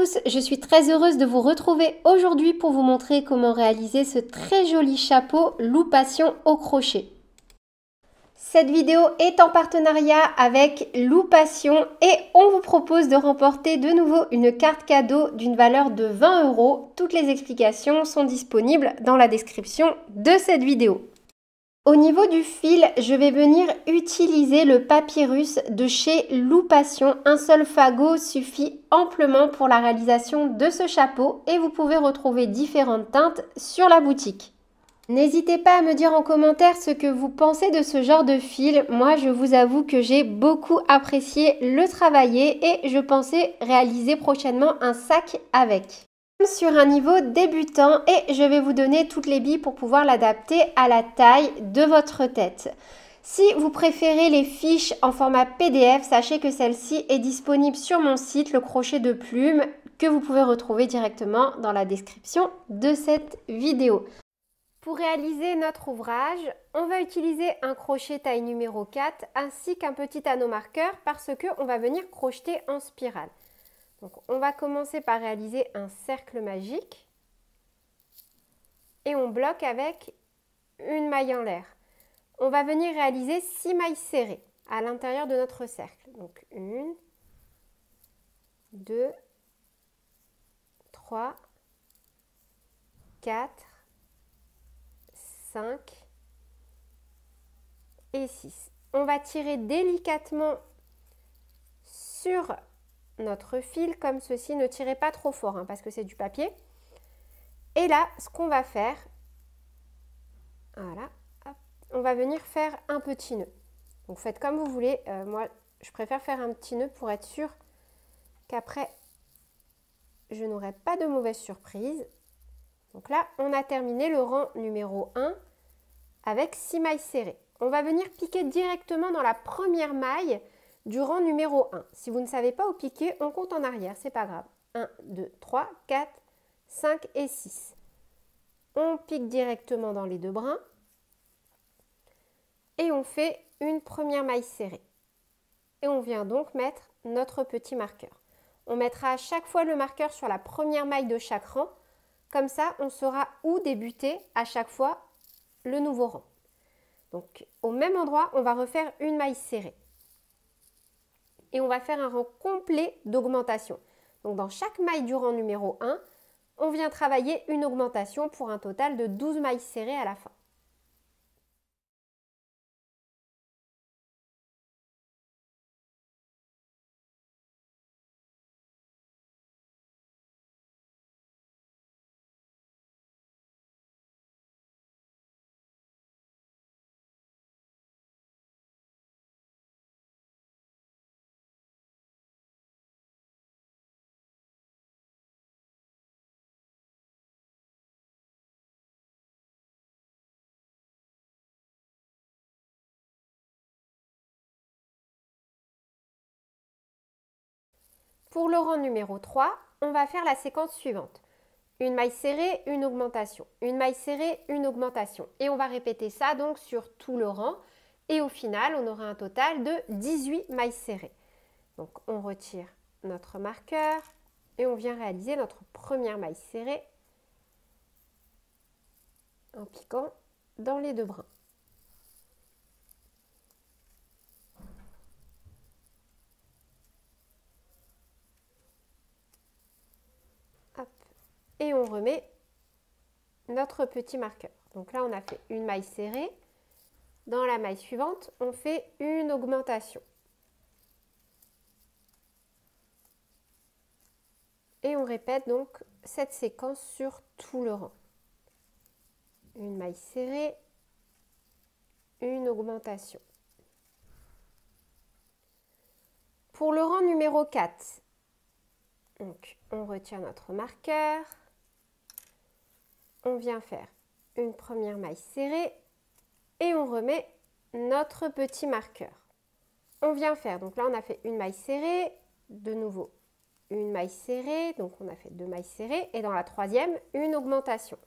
tous, je suis très heureuse de vous retrouver aujourd'hui pour vous montrer comment réaliser ce très joli chapeau Loup Passion au crochet. Cette vidéo est en partenariat avec Loup Passion et on vous propose de remporter de nouveau une carte cadeau d'une valeur de 20 €. Toutes les explications sont disponibles dans la description de cette vidéo. Au niveau du fil, je vais venir utiliser le papyrus de chez Loup Passion. Un seul fagot suffit amplement pour la réalisation de ce chapeau et vous pouvez retrouver différentes teintes sur la boutique. N'hésitez pas à me dire en commentaire ce que vous pensez de ce genre de fil. Moi, je vous avoue que j'ai beaucoup apprécié le travailler et je pensais réaliser prochainement un sac avec. Sur un niveau débutant et je vais vous donner toutes les billes pour pouvoir l'adapter à la taille de votre tête. Si vous préférez les fiches en format PDF, sachez que celle-ci est disponible sur mon site, le crochet de plume, que vous pouvez retrouver directement dans la description de cette vidéo. Pour réaliser notre ouvrage, on va utiliser un crochet taille numéro 4 ainsi qu'un petit anneau marqueur parce qu'on va venir crocheter en spirale. Donc, on va commencer par réaliser un cercle magique et on bloque avec une maille en l'air. On va venir réaliser 6 mailles serrées à l'intérieur de notre cercle. Donc 1, 2, 3, 4, 5 et 6. On va tirer délicatement sur notre fil comme ceci. Ne tirez pas trop fort parce que c'est du papier. Et là, ce qu'on va faire, voilà, hop, on va venir faire un petit nœud. Donc faites comme vous voulez. Moi, je préfère faire un petit nœud pour être sûr qu'après, je n'aurai pas de mauvaise surprise. Donc là, on a terminé le rang numéro 1 avec 6 mailles serrées. On va venir piquer directement dans la première maille du rang numéro 1. Si vous ne savez pas où piquer, on compte en arrière, c'est pas grave. 1, 2, 3, 4, 5 et 6. On pique directement dans les deux brins et on fait une première maille serrée. Et on vient donc mettre notre petit marqueur. On mettra à chaque fois le marqueur sur la première maille de chaque rang. Comme ça, on saura où débuter à chaque fois le nouveau rang. Donc, au même endroit, on va refaire une maille serrée. Et on va faire un rang complet d'augmentation. Donc, dans chaque maille du rang numéro 1, on vient travailler une augmentation pour un total de 12 mailles serrées à la fin. Pour le rang numéro 3, on va faire la séquence suivante. Une maille serrée, une augmentation. Une maille serrée, une augmentation. Et on va répéter ça donc sur tout le rang. Et au final, on aura un total de 18 mailles serrées. Donc, on retire notre marqueur et on vient réaliser notre première maille serrée en piquant dans les deux brins. Hop. Et on remet notre petit marqueur. Donc là, on a fait une maille serrée. Dans la maille suivante, on fait une augmentation. Et on répète donc cette séquence sur tout le rang. Une maille serrée, une augmentation. Pour le rang numéro 4, donc on retire notre marqueur. On vient faire une première maille serrée et on remet notre petit marqueur. On vient faire, donc là on a fait une maille serrée, de nouveau une maille serrée, donc on a fait 2 mailles serrées et dans la troisième, une augmentation.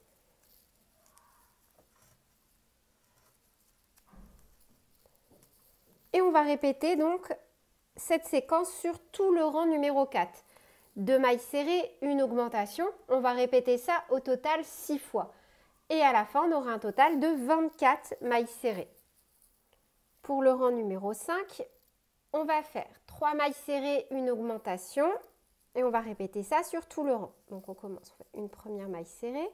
Et on va répéter donc cette séquence sur tout le rang numéro 4. 2 mailles serrées, une augmentation. On va répéter ça au total 6 fois. Et à la fin, on aura un total de 24 mailles serrées. Pour le rang numéro 5, on va faire 3 mailles serrées, une augmentation. Et on va répéter ça sur tout le rang. Donc on commence, on fait une première maille serrée.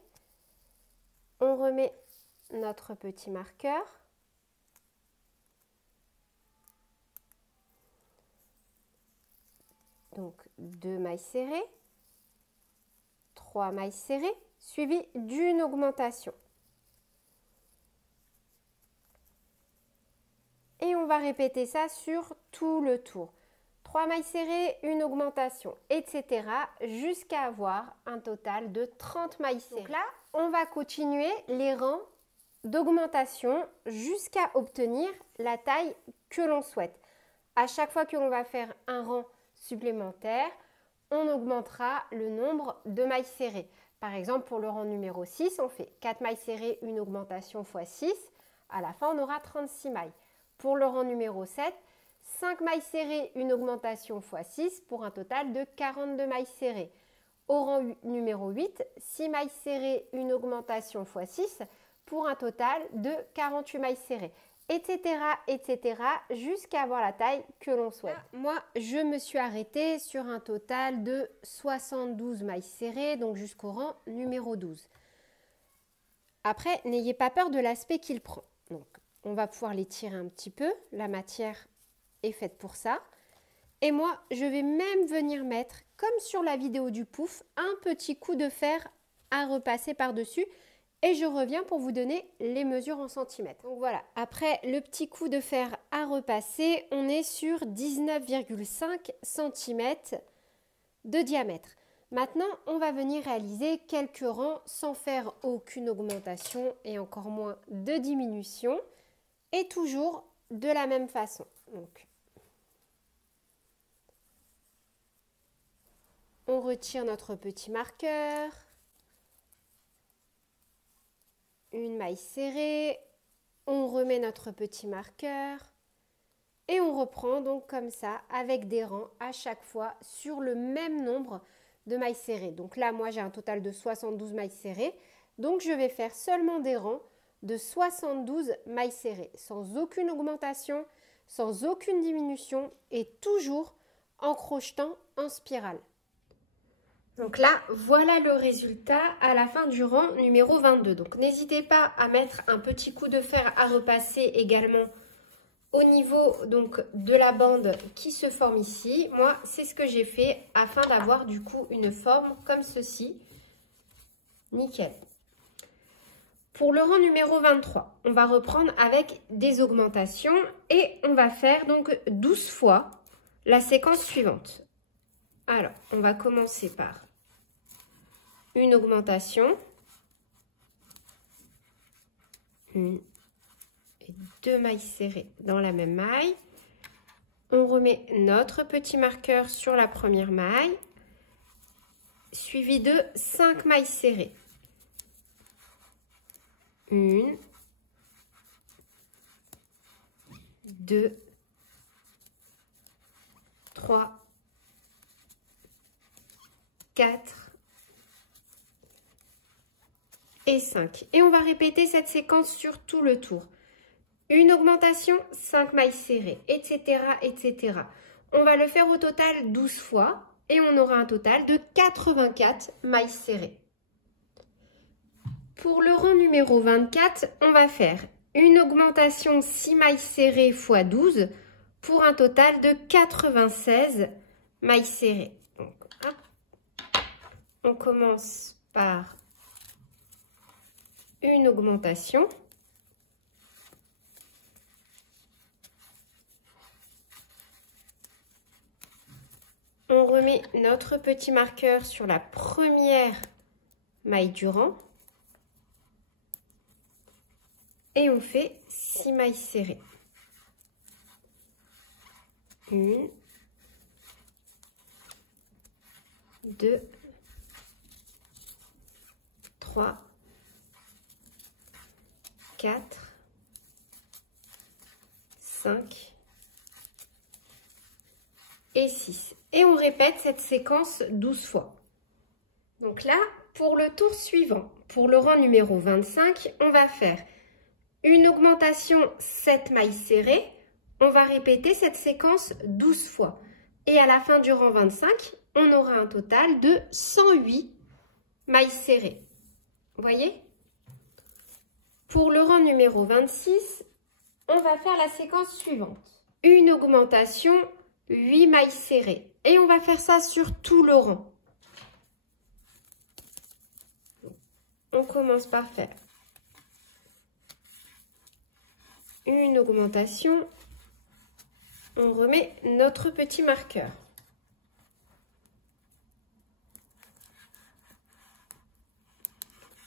On remet notre petit marqueur. Donc 2 mailles serrées, 3 mailles serrées, suivies d'une augmentation. Et on va répéter ça sur tout le tour. 3 mailles serrées, une augmentation, etc. jusqu'à avoir un total de 30 mailles serrées. Donc là, on va continuer les rangs d'augmentation jusqu'à obtenir la taille que l'on souhaite. À chaque fois que l'on va faire un rang supplémentaire, on augmentera le nombre de mailles serrées. Par exemple, pour le rang numéro 6, on fait 4 mailles serrées, une augmentation x 6. À la fin, on aura 36 mailles. Pour le rang numéro 7, 5 mailles serrées, une augmentation x 6 pour un total de 42 mailles serrées. Au rang numéro 8, 6 mailles serrées, une augmentation x 6 pour un total de 48 mailles serrées. Etc., etc., jusqu'à avoir la taille que l'on souhaite. Là, moi, je me suis arrêtée sur un total de 72 mailles serrées, donc jusqu'au rang numéro 12. Après, n'ayez pas peur de l'aspect qu'il prend. Donc, on va pouvoir l'étirer un petit peu. La matière est faite pour ça. Et moi, je vais même venir mettre, comme sur la vidéo du pouf, un petit coup de fer à repasser par-dessus. Et je reviens pour vous donner les mesures en centimètres. Donc voilà, après le petit coup de fer à repasser, on est sur 19,5 cm de diamètre. Maintenant, on va venir réaliser quelques rangs sans faire aucune augmentation et encore moins de diminution. Et toujours de la même façon. Donc, on retire notre petit marqueur. Une maille serrée, on remet notre petit marqueur et on reprend donc comme ça avec des rangs à chaque fois sur le même nombre de mailles serrées. Donc là, moi, j'ai un total de 72 mailles serrées. Donc, je vais faire seulement des rangs de 72 mailles serrées sans aucune augmentation, sans aucune diminution et toujours en crochetant en spirale. Donc là, voilà le résultat à la fin du rang numéro 22. Donc n'hésitez pas à mettre un petit coup de fer à repasser également au niveau donc de la bande qui se forme ici. Moi, c'est ce que j'ai fait afin d'avoir du coup une forme comme ceci. Nickel. Pour le rang numéro 23, on va reprendre avec des augmentations et on va faire donc 12 fois la séquence suivante. Alors, on va commencer par une augmentation, une et 2 mailles serrées dans la même maille. On remet notre petit marqueur sur la première maille, suivi de 5 mailles serrées. 1, 2, 3, 4 et 5. Et on va répéter cette séquence sur tout le tour. Une augmentation, 5 mailles serrées, etc., etc. On va le faire au total 12 fois et on aura un total de 84 mailles serrées. Pour le rang numéro 24, on va faire une augmentation 6 mailles serrées x 12 pour un total de 96 mailles serrées. Donc, hop. On commence par une augmentation. On remet notre petit marqueur sur la première maille du rang. Et on fait 6 mailles serrées. 1, 2, 3, 4, 5 et 6. Et on répète cette séquence 12 fois. Donc là, pour le tour suivant, pour le rang numéro 25, on va faire une augmentation 7 mailles serrées. On va répéter cette séquence 12 fois. Et à la fin du rang 25, on aura un total de 108 mailles serrées. Vous voyez? Pour le rang numéro 26, on va faire la séquence suivante. Une augmentation 8 mailles serrées. Et on va faire ça sur tout le rang. On commence par faire une augmentation. On remet notre petit marqueur.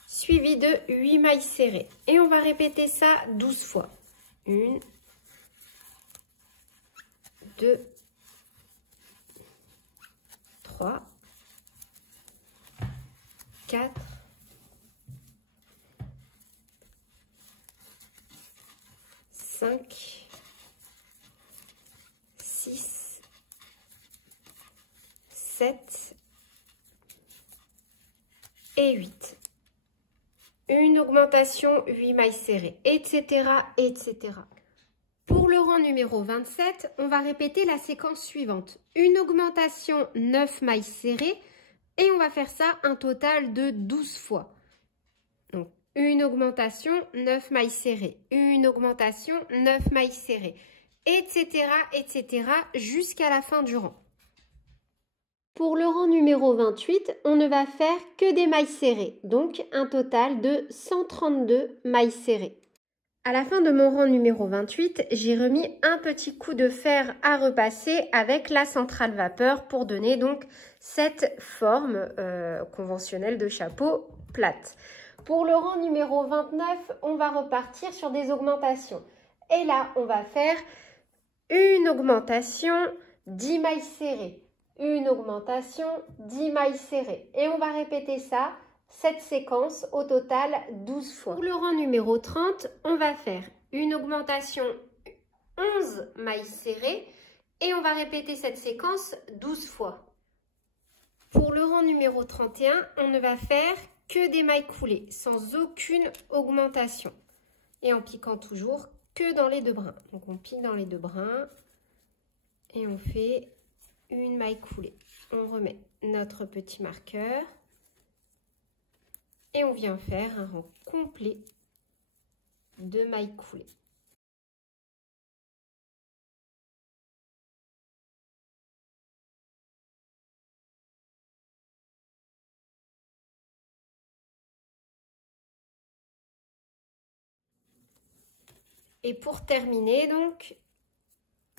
Suivi de 8 mailles serrées. Et on va répéter ça 12 fois. 1, 2, 3, 4, 5, 6, 7 et 8. Une augmentation, 8 mailles serrées, etc., etc. Pour le rang numéro 27, on va répéter la séquence suivante. Une augmentation, 9 mailles serrées, et on va faire ça un total de 12 fois. Donc, une augmentation, 9 mailles serrées, une augmentation, 9 mailles serrées, etc., etc., jusqu'à la fin du rang. Pour le rang numéro 28, on ne va faire que des mailles serrées, donc un total de 132 mailles serrées. À la fin de mon rang numéro 28, j'ai remis un petit coup de fer à repasser avec la centrale vapeur pour donner donc cette forme conventionnelle de chapeau plate. Pour le rang numéro 29, on va repartir sur des augmentations. Et là, on va faire une augmentation 10 mailles serrées. Une augmentation 10 mailles serrées. Et on va répéter ça, cette séquence, au total 12 fois. Pour le rang numéro 30, on va faire une augmentation 11 mailles serrées. Et on va répéter cette séquence 12 fois. Pour le rang numéro 31, on ne va faire que des mailles coulées, sans aucune augmentation. Et en piquant toujours que dans les deux brins. Donc on pique dans les deux brins et on fait une maille coulée. On remet notre petit marqueur et on vient faire un rang complet de mailles coulées. Et pour terminer, donc,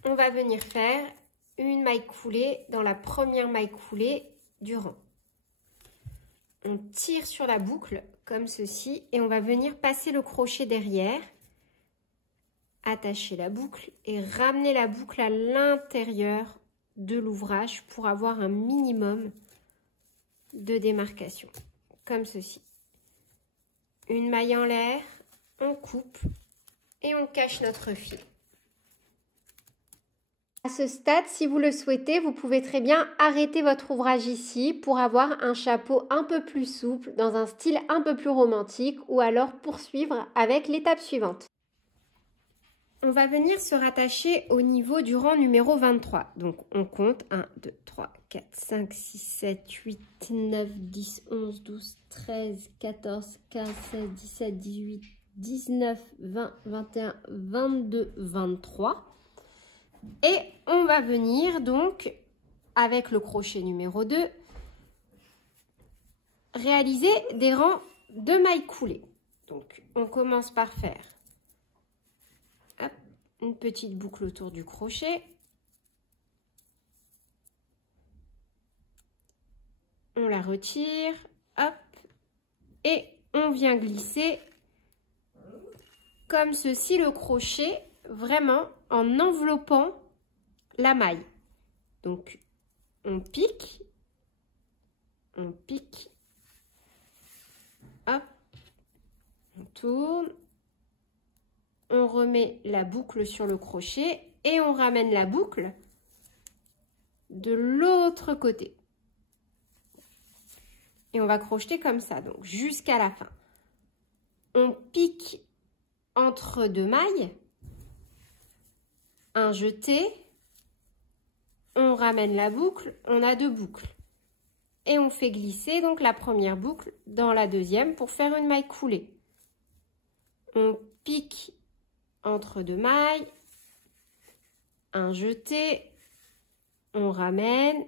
on va venir faire une maille coulée dans la première maille coulée du rang. On tire sur la boucle comme ceci et on va venir passer le crochet derrière, attacher la boucle et ramener la boucle à l'intérieur de l'ouvrage pour avoir un minimum de démarcation, comme ceci. Une maille en l'air, on coupe et on cache notre fil. À ce stade, si vous le souhaitez, vous pouvez très bien arrêter votre ouvrage ici pour avoir un chapeau un peu plus souple, dans un style un peu plus romantique, ou alors poursuivre avec l'étape suivante. On va venir se rattacher au niveau du rang numéro 23. Donc on compte 1, 2, 3, 4, 5, 6, 7, 8, 9, 10, 11, 12, 13, 14, 15, 16, 17, 18, 19, 20, 21, 22, 23. Et on va venir donc, avec le crochet numéro 2, réaliser des rangs de mailles coulées. Donc, on commence par faire hop, une petite boucle autour du crochet. On la retire, hop, et on vient glisser comme ceci le crochet, vraiment en enveloppant la maille. Donc, on pique, hop, on tourne, on remet la boucle sur le crochet et on ramène la boucle de l'autre côté. Et on va crocheter comme ça, donc jusqu'à la fin. On pique entre deux mailles, un jeté, on ramène la boucle, on a deux boucles. Et on fait glisser donc la première boucle dans la deuxième pour faire une maille coulée. On pique entre deux mailles, un jeté, on ramène,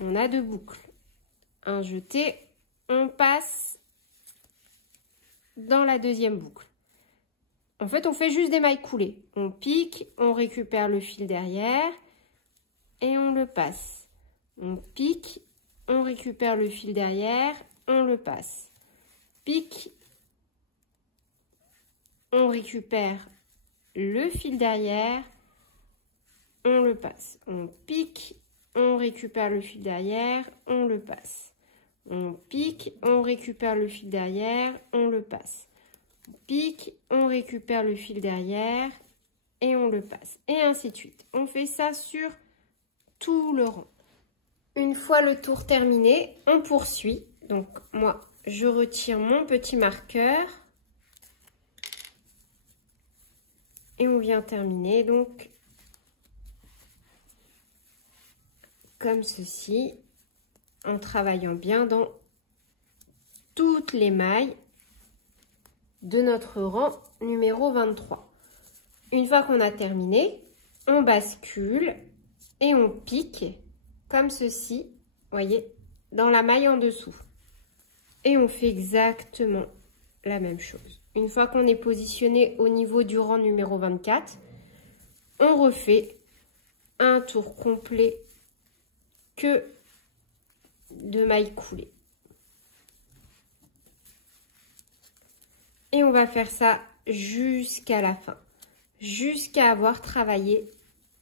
on a deux boucles. Un jeté, on passe dans la deuxième boucle. En fait, on fait juste des mailles coulées. On pique, on récupère le fil derrière et on le passe. On pique, on récupère le fil derrière, on le passe. Pique, on récupère le fil derrière, on le passe. On pique, on récupère le fil derrière, on le passe. On pique, on récupère le fil derrière, on le passe. On pique, on récupère le fil derrière et on le passe. Et ainsi de suite. On fait ça sur tout le rang. Une fois le tour terminé, on poursuit. Donc moi, je retire mon petit marqueur. Et on vient terminer donc comme ceci, en travaillant bien dans toutes les mailles de notre rang numéro 23. Une fois qu'on a terminé, on bascule et on pique comme ceci, voyez, dans la maille en dessous. Et on fait exactement la même chose. Une fois qu'on est positionné au niveau du rang numéro 24, on refait un tour complet que de mailles coulées. Et on va faire ça jusqu'à la fin, jusqu'à avoir travaillé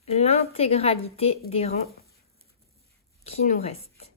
l'intégralité des rangs qui nous restent.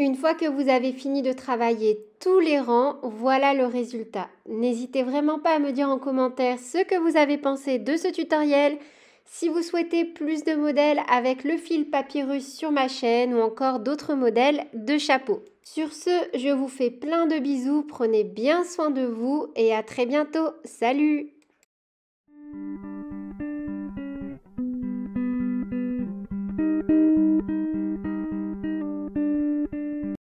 Une fois que vous avez fini de travailler tous les rangs, voilà le résultat. N'hésitez vraiment pas à me dire en commentaire ce que vous avez pensé de ce tutoriel. Si vous souhaitez plus de modèles avec le fil papyrus sur ma chaîne ou encore d'autres modèles de chapeaux. Sur ce, je vous fais plein de bisous, prenez bien soin de vous et à très bientôt. Salut!